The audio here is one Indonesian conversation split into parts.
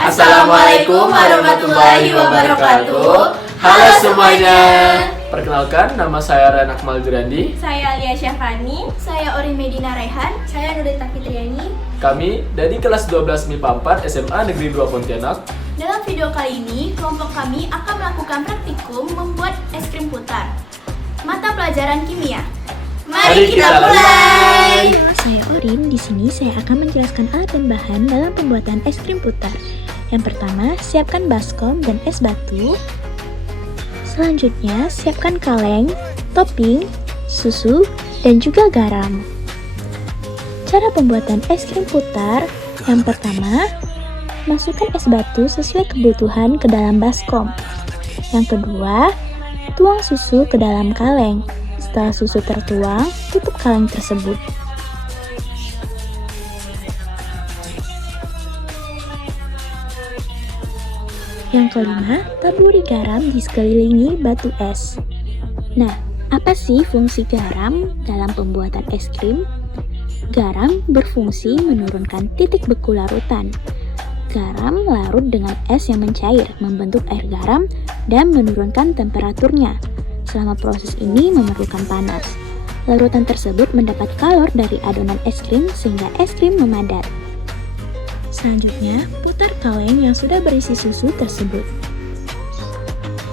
Assalamualaikum warahmatullahi wabarakatuh. Halo semuanya. Perkenalkan, nama saya Ryan Akmal Jurandi. Saya Alia Syafani. Saya Orin Medina Rehan. Saya Nurita Fitriani. Kami dari kelas 12 MIPA 4 SMA Negeri 2 Pontianak. Dalam video kali ini, kelompok kami akan melakukan praktikum membuat es krim putar. Mata pelajaran kimia. Mari kita mulai. Saya Orin, di sini saya akan menjelaskan alat dan bahan dalam pembuatan es krim putar. Yang pertama, siapkan baskom dan es batu. Selanjutnya, siapkan kaleng, topping, susu, dan juga garam. Cara pembuatan es krim putar, yang pertama, masukkan es batu sesuai kebutuhan ke dalam baskom. Yang kedua, tuang susu ke dalam kaleng. Setelah susu tertuang, tutup kaleng tersebut. Yang kelima, taburi garam di sekelilingi batu es. Nah, apa sih fungsi garam dalam pembuatan es krim? Garam berfungsi menurunkan titik beku larutan. Garam larut dengan es yang mencair, membentuk air garam, dan menurunkan temperaturnya. Selama proses ini memerlukan panas. Larutan tersebut mendapat kalor dari adonan es krim sehingga es krim memadat. Selanjutnya, putar kaleng yang sudah berisi susu tersebut.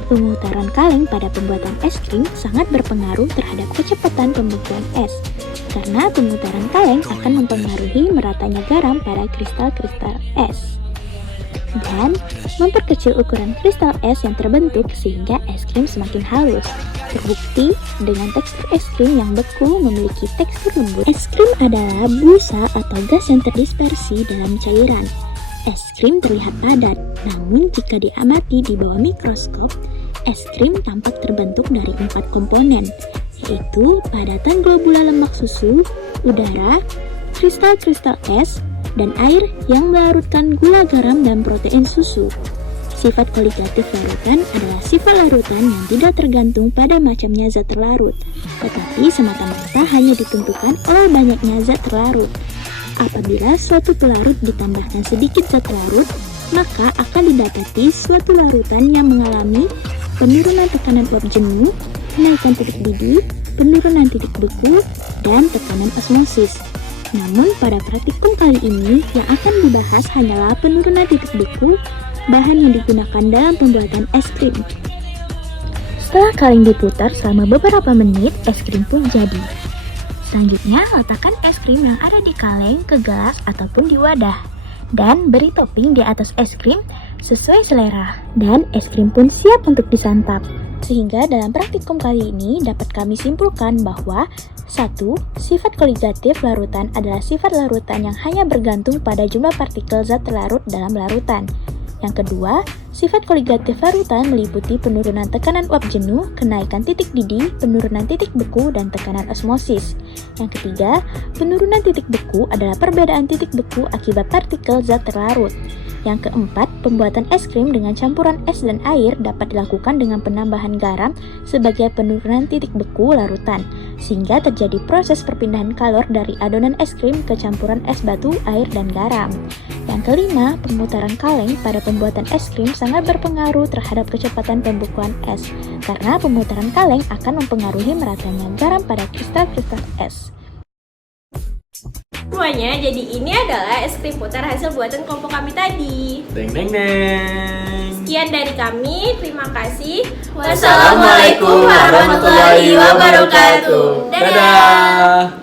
Pemutaran kaleng pada pembuatan es krim sangat berpengaruh terhadap kecepatan pembekuan es, karena pemutaran kaleng akan mempengaruhi meratanya garam pada kristal-kristal es dan memperkecil ukuran kristal es yang terbentuk sehingga es krim semakin halus. Terbukti dengan tekstur es krim yang beku memiliki tekstur lembut. Es krim adalah busa atau gas yang terdispersi dalam cairan. Es krim terlihat padat, namun jika diamati di bawah mikroskop, es krim tampak terbentuk dari 4 komponen, yaitu padatan globula lemak susu, udara, kristal-kristal es, dan air yang melarutkan gula garam dan protein susu. Sifat koligatif larutan adalah sifat larutan yang tidak tergantung pada macamnya zat terlarut, tetapi semata-mata hanya ditentukan oleh banyaknya zat terlarut. Apabila suatu pelarut ditambahkan sedikit zat larut, maka akan didapati suatu larutan yang mengalami penurunan tekanan uap jenuh, kenaikan titik didih, penurunan titik beku, dan tekanan osmosis. Namun pada praktikum kali ini yang akan dibahas hanyalah penurunan titik beku, bahan yang digunakan dalam pembuatan es krim. Setelah kaleng diputar selama beberapa menit, es krim pun jadi. Selanjutnya, letakkan es krim yang ada di kaleng ke gelas ataupun di wadah, dan beri topping di atas es krim sesuai selera, dan es krim pun siap untuk disantap. Sehingga dalam praktikum kali ini dapat kami simpulkan bahwa 1. Sifat koligatif larutan adalah sifat larutan yang hanya bergantung pada jumlah partikel zat terlarut dalam larutan. Yang kedua, sifat koligatif larutan meliputi penurunan tekanan uap jenuh, kenaikan titik didih, penurunan titik beku, dan tekanan osmosis. Yang ketiga, penurunan titik beku adalah perbedaan titik beku akibat partikel zat terlarut. Yang keempat, pembuatan es krim dengan campuran es dan air dapat dilakukan dengan penambahan garam sebagai penurunan titik beku larutan, sehingga terjadi proses perpindahan kalor dari adonan es krim ke campuran es batu, air, dan garam. Yang kelima, pemutaran kaleng pada pembuatan es krim sangat berpengaruh terhadap kecepatan pembekuan es, karena pemutaran kaleng akan mempengaruhi meratanya garam pada kristal-kristal es. Semuanya, jadi ini adalah es krim putar hasil buatan kelompok kami tadi. Deng deng deng. Sekian dari kami, terima kasih. Wassalamualaikum warahmatullahi wabarakatuh. Dadah.